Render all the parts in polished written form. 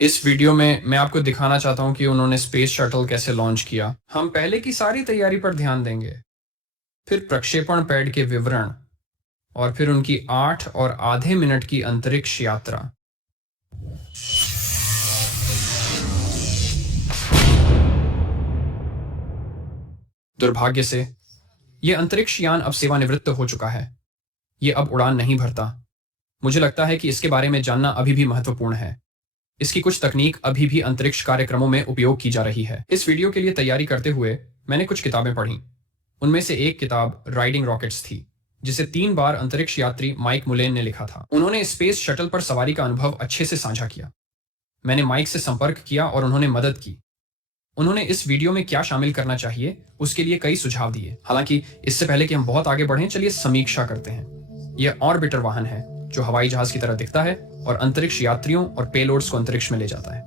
इस वीडियो में मैं आपको दिखाना चाहता हूं कि उन्होंने स्पेस शटल कैसे लॉन्च किया। हम पहले की सारी तैयारी पर ध्यान देंगे, फिर प्रक्षेपण पैड के विवरण और फिर उनकी 8 और आधे मिनट की अंतरिक्ष यात्रा। दुर्भाग्य से यह अंतरिक्ष यान अब सेवानिवृत्त हो चुका है। यह अब उड़ान नहीं भरता। मुझे लगता है कि इसके बारे में जानना अभी भी महत्वपूर्ण है। इसकी कुछ तकनीक अभी भी अंतरिक्ष कार्यक्रमों में उपयोग की जा रही है। इस वीडियो के लिए तैयारी करते हुए मैंने कुछ किताबें पढ़ी। उनमें से एक किताब राइडिंग रॉकेट्स थी, जिसे 3 बार अंतरिक्ष यात्री माइक मुलेन ने लिखा था। उन्होंने स्पेस शटल पर सवारी का अनुभव अच्छे से साझा किया। मैंने माइक से संपर्क किया और उन्होंने मदद की। उन्होंने इस वीडियो में क्या शामिल करना चाहिए उसके लिए कई सुझाव दिए। हालांकि इससे पहले कि हम बहुत आगे बढ़ें, चलिए समीक्षा करते हैं। यह ऑर्बिटर वाहन है जो हवाई जहाज की तरह दिखता है और अंतरिक्ष यात्रियों और पेलोड्स को अंतरिक्ष में ले जाता है।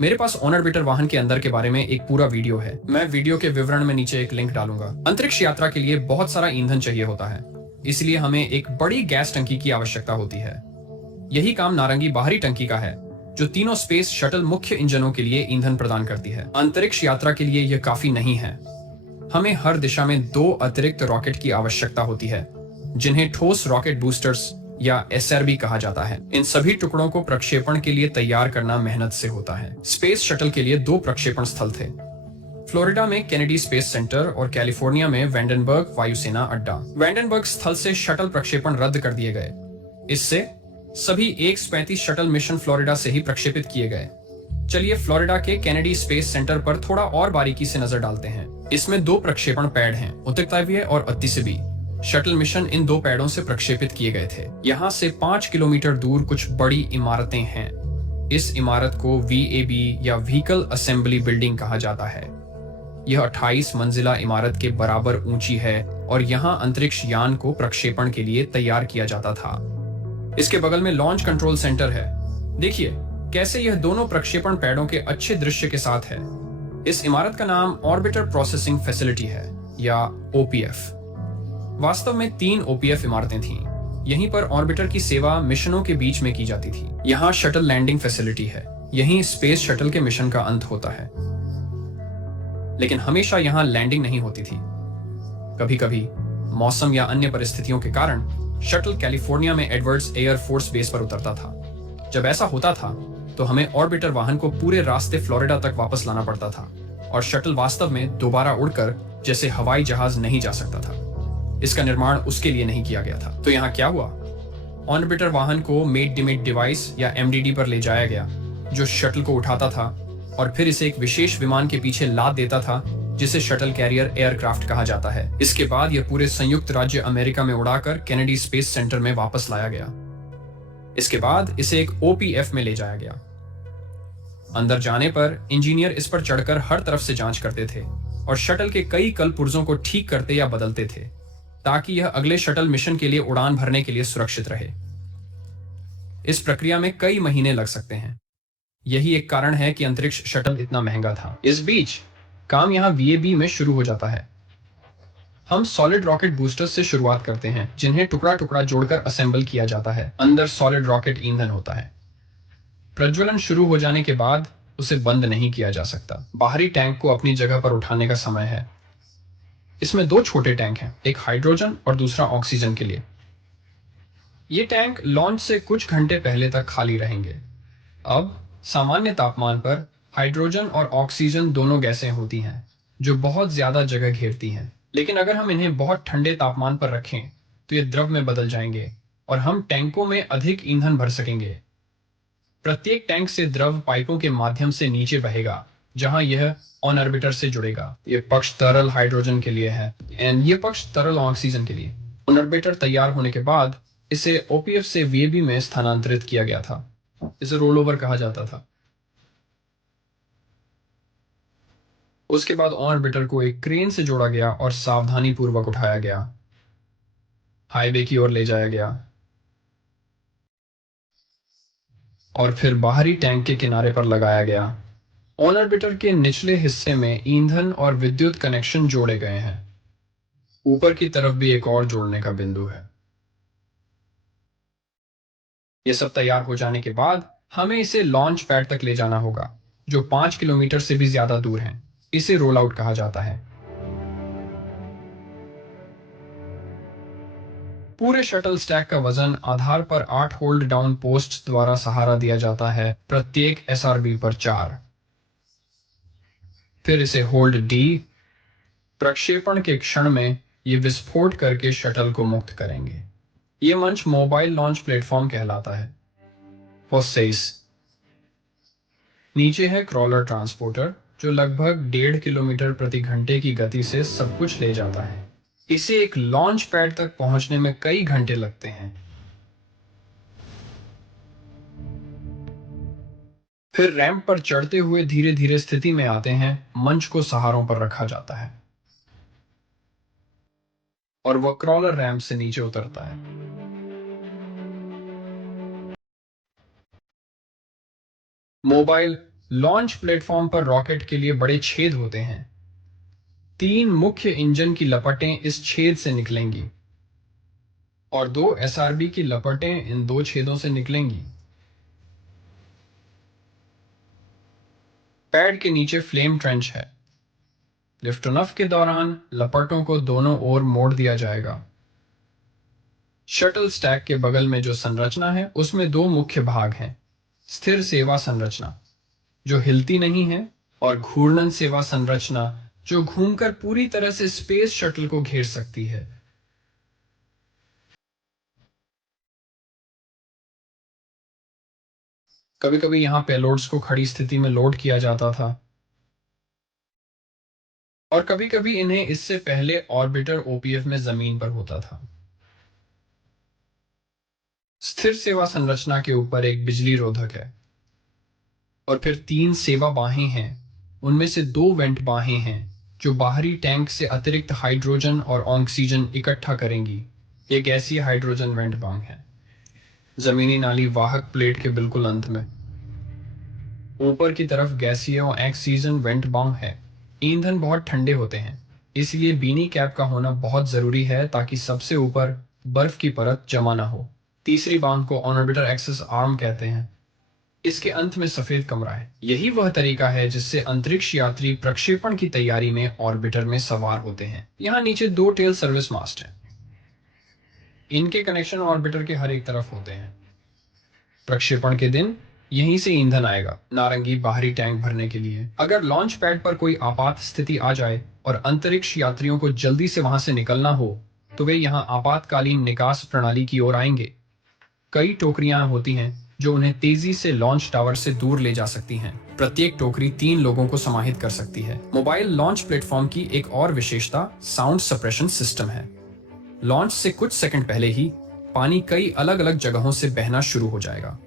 मेरे पास ऑर्बिटर वाहन के अंदर के बारे में एक पूरा वीडियो है। मैं वीडियो के विवरण में नीचे एक लिंक डालूंगा। अंतरिक्ष यात्रा के लिए बहुत सारा ईंधन चाहिए होता है, इसलिए हमें एक बड़ी गैस टंकी की आवश्यकता होती है। यही काम नारंगी बाहरी टंकी का है, जो तीनों स्पेस शटल मुख्य इंजनों के लिए ईंधन प्रदान करती है। अंतरिक्ष यात्रा के लिए यह काफी नहीं है। हमें हर दिशा में 2 अतिरिक्त रॉकेट की आवश्यकता होती है, जिन्हें ठोस रॉकेट बूस्टर्स या एसआरबी कहा जाता है। इन सभी टुकड़ों को प्रक्षेपण के लिए तैयार करना मेहनत से होता है। स्पेस शटल के लिए 2 प्रक्षेपण स्थल थे, फ्लोरिडा में केनेडी स्पेस सेंटर और कैलिफोर्निया में वेंडनबर्ग वायुसेना अड्डा। वेंडनबर्ग स्थल से शटल प्रक्षेपण रद्द कर दिए गए। इससे सभी 135 शटल मिशन फ्लोरिडा से ही प्रक्षेपित किए गए। चलिए फ्लोरिडा के केनेडी स्पेस सेंटर पर थोड़ा और बारीकी से नजर डालते हैं। इसमें 2 प्रक्षेपण पैड हैं, उत्तरतावीय और अतिसिबी। शटल मिशन इन 2 पैडों से प्रक्षेपित किए गए थे। यहाँ से 5 किलोमीटर दूर कुछ बड़ी इमारतें हैं। इस इमारत को VAB या व्हीकल असेंबली बिल्डिंग कहा जाता है। यह 28 मंजिला इमारत के बराबर ऊंची है और यहाँ अंतरिक्ष यान को प्रक्षेपण के लिए तैयार किया जाता था। इसके बगल में लॉन्च कंट्रोल सेंटर है। देखिए कैसे यह दोनों प्रक्षेपण पैडों के अच्छे दृश्य के साथ है। इस इमारत का नाम ऑर्बिटर प्रोसेसिंग फैसिलिटी है या OPF। वास्तव में 3 OPF इमारतें थीं। यहीं पर ऑर्बिटर की सेवा मिशनों के बीच में की जाती थी। यहाँ शटल लैंडिंग फैसिलिटी है। यहीं स्पेस शटल के मिशन का अंत होता है। लेकिन हमेशा यहाँ लैंडिंग नहीं होती थी। कभी कभी मौसम या अन्य परिस्थितियों के कारण शटल कैलिफोर्निया में एडवर्ड्स एयर फोर्स बेस पर उतरता था। जब ऐसा होता था तो हमें ऑर्बिटर वाहन को पूरे रास्ते फ्लोरिडा तक वापस लाना पड़ता था और शटल वास्तव में दोबारा उड़कर जैसे हवाई जहाज नहीं जा सकता था। इसका निर्माण उसके लिए नहीं किया गया था। तो यहाँ क्या हुआ? ऑर्बिटर वाहन को मेड डिमिट डिवाइस या MDD पर ले जाया गया, जो शटल को उठाता था और फिर इसे एक विशेष विमान के पीछे लाद देता था, जिसे शटल कैरियर एयरक्राफ्ट कहा जाता है। इसके बाद यह पूरे संयुक्त राज्य अमेरिका में उड़ाकर केनेडी स्पेस सेंटर में वापस लाया गया। इसके बाद इसे एक OPF में ले जाया गया। अंदर जाने पर इंजीनियर इस पर चढ़कर हर तरफ से जांच करते थे और शटल के कई कल पुर्जों को ठीक करते या बदलते थे, ताकि यह अगले शटल मिशन के लिए उड़ान भरने के लिए सुरक्षित रहे। इस प्रक्रिया में कई महीने लग सकते हैं। यही एक कारण है कि अंतरिक्ष शटल इतना महंगा था। इस बीच काम यहाँ VAB में शुरू हो जाता है। हम सॉलिड रॉकेट बूस्टर्स से शुरुआत करते हैं, जिन्हें टुकड़ा टुकड़ा जोड़कर असेंबल किया जाता है। अंदर सॉलिड रॉकेट ईंधन होता है। प्रज्वलन शुरू हो जाने के बाद उसे बंद नहीं किया जा सकता। बाहरी टैंक को अपनी जगह पर उठाने का समय है। इसमें 2 छोटे टैंक हैं, एक हाइड्रोजन और दूसरा ऑक्सीजन के लिए। ये टैंक लॉन्च से कुछ घंटे पहले तक खाली रहेंगे। अब सामान्य तापमान पर हाइड्रोजन और ऑक्सीजन दोनों गैसें होती हैं, जो बहुत ज्यादा जगह घेरती हैं। लेकिन अगर हम इन्हें बहुत ठंडे तापमान पर रखें तो ये द्रव में बदल जाएंगे और हम टैंकों में अधिक ईंधन भर सकेंगे। प्रत्येक टैंक से द्रव पाइपों के माध्यम से नीचे बहेगा, जहां यह ऑन ऑर्बिटर से जुड़ेगा। ये पक्ष तरल हाइड्रोजन के लिए है एंड ये पक्ष तरल ऑक्सीजन के लिए। ऑन ऑर्बिटर तैयार होने के बाद इसे OPF से VAB में स्थानांतरित किया गया था। इसे रोल ओवर कहा जाता था। उसके बाद ऑर्बिटर को एक क्रेन से जोड़ा गया और सावधानी पूर्वक उठाया गया, हाईवे की ओर ले जाया गया और फिर बाहरी टैंक के किनारे पर लगाया गया। ऑन ऑर्बिटर के निचले हिस्से में ईंधन और विद्युत कनेक्शन जोड़े गए हैं। ऊपर की तरफ भी एक और जोड़ने का बिंदु है। यह सब तैयार हो जाने के बाद हमें इसे लॉन्च पैड तक ले जाना होगा, जो 5 किलोमीटर से भी ज्यादा दूर है। इसे रोल आउट कहा जाता है। पूरे शटल स्टैक का वजन आधार पर 8 होल्ड डाउन पोस्ट द्वारा सहारा दिया जाता है, प्रत्येक एसआरबी पर 4। फिर इसे होल्ड डी। प्रक्षेपण के क्षण में ये विस्फोट करके शटल को मुक्त करेंगे। ये मंच मोबाइल लॉन्च प्लेटफॉर्म कहलाता है। होस्सेस। नीचे है क्रॉलर ट्रांसपोर्टर, जो लगभग 1.5 किलोमीटर प्रति घंटे की गति से सब कुछ ले जाता है। इसे एक लॉन्च पैड तक पहुंचने में कई घंटे लगते हैं। फिर रैंप पर चढ़ते हुए धीरे धीरे स्थिति में आते हैं। मंच को सहारों पर रखा जाता है और वह क्रॉलर रैंप से नीचे उतरता है। मोबाइल लॉन्च प्लेटफॉर्म पर रॉकेट के लिए बड़े छेद होते हैं। 3 मुख्य इंजन की लपटें इस छेद से निकलेंगी और 2 एसआरबी की लपटें इन 2 छेदों से निकलेंगी। पैड के नीचे फ्लेम ट्रेंच है। लिफ्ट ऑन ऑफ के दौरान लपटों को दोनों ओर मोड़ दिया जाएगा। शटल स्टैक के बगल में जो संरचना है उसमें 2 मुख्य भाग हैं। स्थिर सेवा संरचना, जो हिलती नहीं है, और घूर्णन सेवा संरचना, जो घूमकर पूरी तरह से स्पेस शटल को घेर सकती है। कभी कभी यहां पेलोड्स को खड़ी स्थिति में लोड किया जाता था और कभी कभी इन्हें इससे पहले ऑर्बिटर ओपीएफ में जमीन पर होता था। स्थिर सेवा संरचना के ऊपर एक बिजली रोधक है और फिर 3 सेवा बाहें हैं। उनमें से 2 वेंट बाहें हैं जो बाहरी टैंक से अतिरिक्त हाइड्रोजन और ऑक्सीजन इकट्ठा करेंगी। ये गैसीय हाइड्रोजन वेंट बांग है। जमीनी नाली वाहक प्लेट के बिल्कुल अंत में ऊपर की तरफ गैसीय और ऑक्सीजन वेंट बांग है। ईंधन बहुत ठंडे होते हैं, इसलिए बीनी कैप का होना बहुत जरूरी है ताकि सबसे ऊपर बर्फ की परत जमा ना हो। तीसरी बांग को ऑर्बिटर एक्सेस आर्म कहते हैं। इसके अंत में सफेद कमरा है। यही वह तरीका है जिससे अंतरिक्ष यात्री प्रक्षेपण की तैयारी में ऑर्बिटर में सवार होते हैं। यहाँ नीचे 2 टेल सर्विस मास्ट हैं। इनके कनेक्शन ऑर्बिटर के हर एक तरफ होते हैं। प्रक्षेपण के दिन यहीं से ईंधन आएगा, नारंगी बाहरी टैंक भरने के लिए। अगर लॉन्च पैड पर कोई आपात स्थिति आ जाए और अंतरिक्ष यात्रियों को जल्दी से वहां से निकलना हो, तो वे यहाँ आपातकालीन निकास प्रणाली की ओर आएंगे। कई टोकरियां होती हैं जो उन्हें तेजी से लॉन्च टावर से दूर ले जा सकती हैं। प्रत्येक टोकरी 3 लोगों को समाहित कर सकती है। मोबाइल लॉन्च प्लेटफॉर्म की एक और विशेषता साउंड सप्रेशन सिस्टम है। लॉन्च से कुछ सेकंड पहले ही पानी कई अलग अलग जगहों से बहना शुरू हो जाएगा।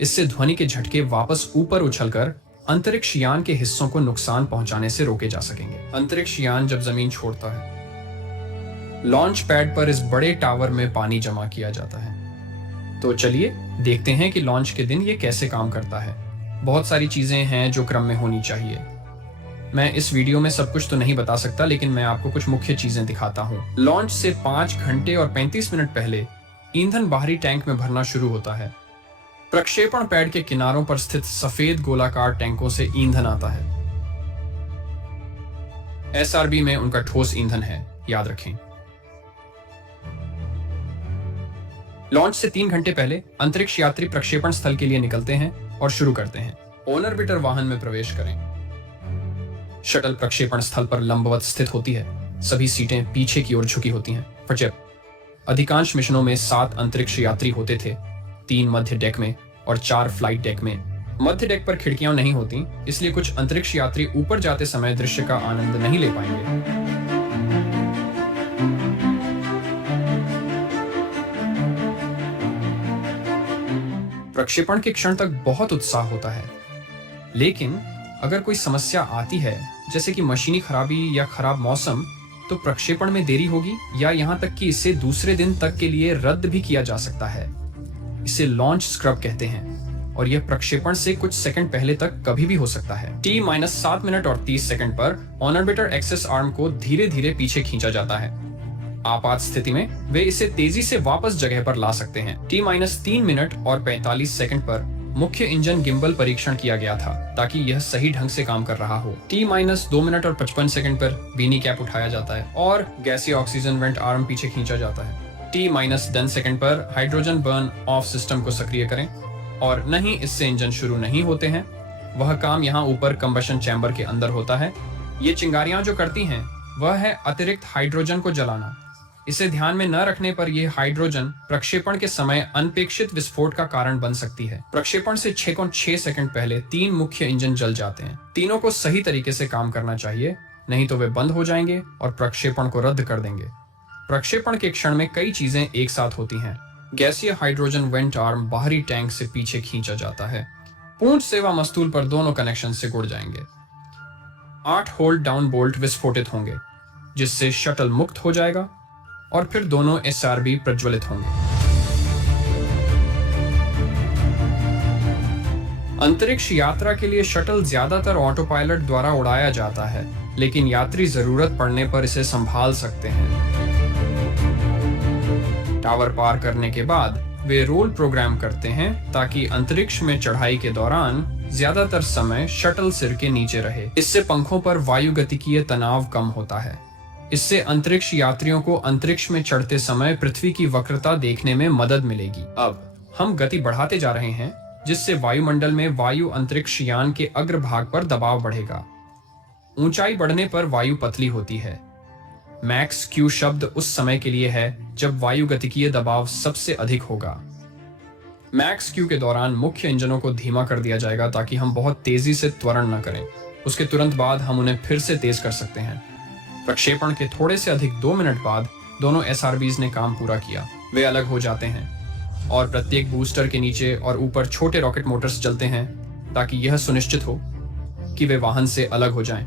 इससे ध्वनि के झटके वापस ऊपर उछलकर अंतरिक्ष यान के हिस्सों को नुकसान पहुंचाने से रोके जा सकेंगे। अंतरिक्ष यान जब जमीन छोड़ता है, लॉन्च पैड पर इस बड़े टावर में पानी जमा किया जाता है। तो चलिए देखते हैं कि लॉन्च के दिन ये कैसे काम करता है। बहुत सारी चीजें हैं जो क्रम में होनी चाहिए। मैं इस वीडियो में सब कुछ तो नहीं बता सकता, लेकिन मैं आपको कुछ मुख्य चीजें दिखाता हूँ। लॉन्च से 5 घंटे और 35 मिनट पहले ईंधन बाहरी टैंक में भरना शुरू होता है। प्रक्षेपण पैड के किनारों पर स्थित सफेद गोलाकार टैंकों से ईंधन आता है। एसआरबी में उनका ठोस ईंधन है, याद रखें। लॉन्च से 3 घंटे पहले अंतरिक्ष यात्री प्रक्षेपण स्थल के लिए निकलते हैं और शुरू करते हैं। ऑर्बिटर वाहन में प्रवेश करें। शटल प्रक्षेपण स्थल पर लंबवत स्थित होती है। सभी सीटें पीछे की ओर झुकी होती हैं। अधिकांश मिशनों में 7 अंतरिक्ष यात्री होते थे, 3 मध्य डेक में और 4 फ्लाइट डेक में। मध्य डेक पर खिड़कियां नहीं होती, इसलिए कुछ अंतरिक्ष यात्री ऊपर जाते समय दृश्य का आनंद नहीं ले पाएंगे। प्रक्षेपण के क्षण तक बहुत उत्साह होता है, लेकिन अगर कोई समस्या आती है, जैसे कि मशीनी खराबी या खराब मौसम, तो प्रक्षेपण में देरी होगी या यहाँ तक कि इसे दूसरे दिन तक के लिए रद्द भी किया जा सकता है। इसे लॉन्च स्क्रब कहते हैं और यह प्रक्षेपण से कुछ सेकंड पहले तक कभी भी हो सकता है। T-7 मिनट और 30 सेकंड पर ऑर्बिटर एक्सेस आर्म को धीरे धीरे पीछे खींचा जाता है। आपात स्थिति में वे इसे तेजी से वापस जगह पर ला सकते हैं। T-3 मिनट और 45 सेकंड पर मुख्य इंजन गिम्बल परीक्षण किया गया था ताकि यह सही ढंग से काम कर रहा हो। T-2 मिनट और 55 सेकंड पर बीनी कैप उठाया जाता है और गैसीय ऑक्सीजन वेंट आर्म पीछे खींचा जाता है। T-10 सेकंड पर हाइड्रोजन बर्न ऑफ सिस्टम को सक्रिय करें और नहीं इससे इंजन शुरू नहीं होते हैं। वह काम यहाँ ऊपर कंबशन चैम्बर के अंदर होता है। ये चिंगारियां जो करती हैं वह है अतिरिक्त हाइड्रोजन को जलाना। इसे ध्यान में न रखने पर यह हाइड्रोजन प्रक्षेपण के समय अनपेक्षित विस्फोट का कारण बन सकती है। प्रक्षेपण से 6.6 सेकंड पहले 3 मुख्य इंजन जल जाते हैं। तीनों को सही तरीके से काम करना चाहिए, नहीं तो वे बंद हो जाएंगे और प्रक्षेपण को रद्द कर देंगे। प्रक्षेपण के क्षण में कई चीजें एक साथ होती हैं। गैसीय हाइड्रोजन वेंट आर्म बाहरी टैंक से पीछे खींचा जाता है। पूर्ण सेवा मस्तूल पर दोनों कनेक्शन से जुड़ जाएंगे। 8 होल्ड डाउन बोल्ट विस्फोटित होंगे, जिससे शटल मुक्त हो जाएगा और फिर दोनों SRB प्रज्वलित होंगे। अंतरिक्ष यात्रा के लिए शटल ज्यादातर ऑटो पायलट द्वारा उड़ाया जाता है, लेकिन यात्री जरूरत पड़ने पर इसे संभाल सकते हैं। टावर पार करने के बाद वे रोल प्रोग्राम करते हैं ताकि अंतरिक्ष में चढ़ाई के दौरान ज्यादातर समय शटल सिर के नीचे रहे। इससे पंखों पर वायुगतिकीय तनाव कम होता है। इससे अंतरिक्ष यात्रियों को अंतरिक्ष में चढ़ते समय पृथ्वी की वक्रता देखने में मदद मिलेगी। अब हम गति बढ़ाते जा रहे हैं, जिससे वायुमंडल में वायु अंतरिक्ष यान के अग्रभाग पर दबाव बढ़ेगा। ऊंचाई बढ़ने पर वायु पतली होती है। मैक्स क्यू शब्द उस समय के लिए है जब वायुगतिकीय दबाव सबसे अधिक होगा। मैक्स क्यू के दौरान मुख्य इंजनों को धीमा कर दिया जाएगा ताकि हम बहुत तेजी से त्वरण न करें। उसके तुरंत बाद हम उन्हें फिर से तेज कर सकते हैं। प्रक्षेपण के थोड़े से अधिक 2 मिनट बाद दोनों SRBs ने काम पूरा किया। वे अलग हो जाते हैं और प्रत्येक बूस्टर के नीचे और ऊपर छोटे रॉकेट मोटर्स चलते हैं ताकि यह सुनिश्चित हो कि वे वाहन से अलग हो जाएं।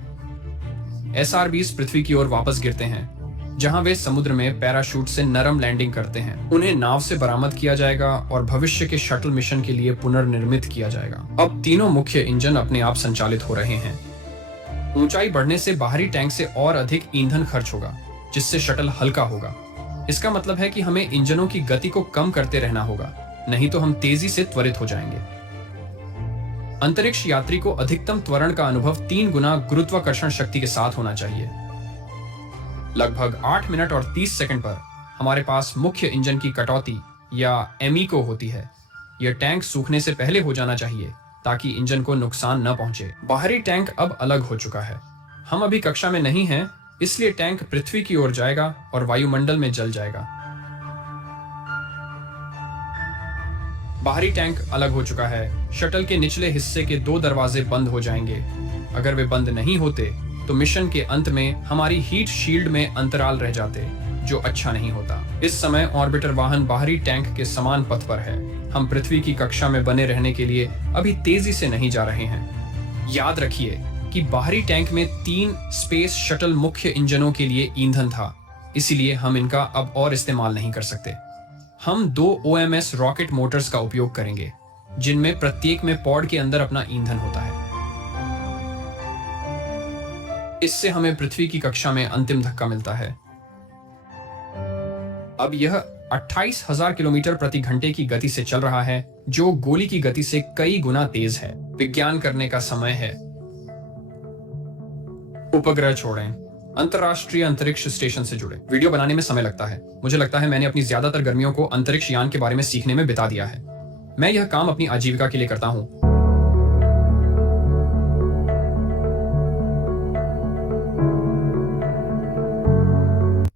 SRBs पृथ्वी की ओर वापस गिरते हैं, जहां वे समुद्र में पैराशूट से नरम लैंडिंग करते हैं। उन्हें नाव से बरामद किया जाएगा और भविष्य के शटल मिशन के लिए पुनर्निर्मित किया जाएगा। अब तीनों मुख्य इंजन अपने आप संचालित हो रहे हैं। ऊंचाई बढ़ने से बाहरी टैंक से और अधिक ईंधन खर्च होगा, जिससे शटल हल्का होगा। इसका मतलब है कि हमें इंजनों की गति को कम करते रहना होगा, नहीं तो हम तेजी से त्वरित हो जाएंगे। अंतरिक्ष यात्री को अधिकतम त्वरण का अनुभव 3 गुना गुरुत्वाकर्षण शक्ति के साथ होना चाहिए। लगभग 8 मिनट और 30 सेकंड पर हमारे पास मुख्य इंजन की कटौती या एमीको होती है। यह टैंक सूखने से पहले हो जाना चाहिए ताकि इंजन को नुकसान न पहुंचे। बाहरी टैंक अब अलग हो चुका है। हम अभी कक्षा में नहीं हैं, इसलिए टैंक पृथ्वी की ओर जाएगा और वायुमंडल में जल जाएगा। बाहरी टैंक अलग हो चुका है। शटल के निचले हिस्से के 2 दरवाजे बंद हो जाएंगे। अगर वे बंद नहीं होते तो मिशन के अंत में हमारी हीट शील्ड में अंतराल रह जाते, जो अच्छा नहीं होता। इस समय ऑर्बिटर वाहन बाहरी टैंक के समान पथ पर है। हम पृथ्वी की कक्षा में बने रहने के लिए अभी तेजी से नहीं जा रहे हैं। याद रखिए कि बाहरी टैंक में 3 स्पेस शटल मुख्य इंजनों के लिए ईंधन था, इसीलिए हम इनका अब और इस्तेमाल नहीं कर सकते। हम 2 OMS रॉकेट मोटर्स का उपयोग करेंगे, जिनमें प्रत्येक में पॉड के अंदर अपना ईंधन होता है। इससे हमें पृथ्वी की कक्षा में अंतिम धक्का मिलता है। अब यह 28,000 किलोमीटर प्रति घंटे की गति से चल रहा है, जो गोली की गति से कई गुना तेज है। विज्ञान करने का समय है। उपग्रह छोड़ें। अंतरराष्ट्रीय अंतरिक्ष स्टेशन से जुड़े। वीडियो बनाने में समय लगता है। मुझे लगता है मैंने अपनी ज्यादातर गर्मियों को अंतरिक्ष यान के बारे में सीखने में बिता दिया है। मैं यह काम अपनी आजीविका के लिए करता हूँ।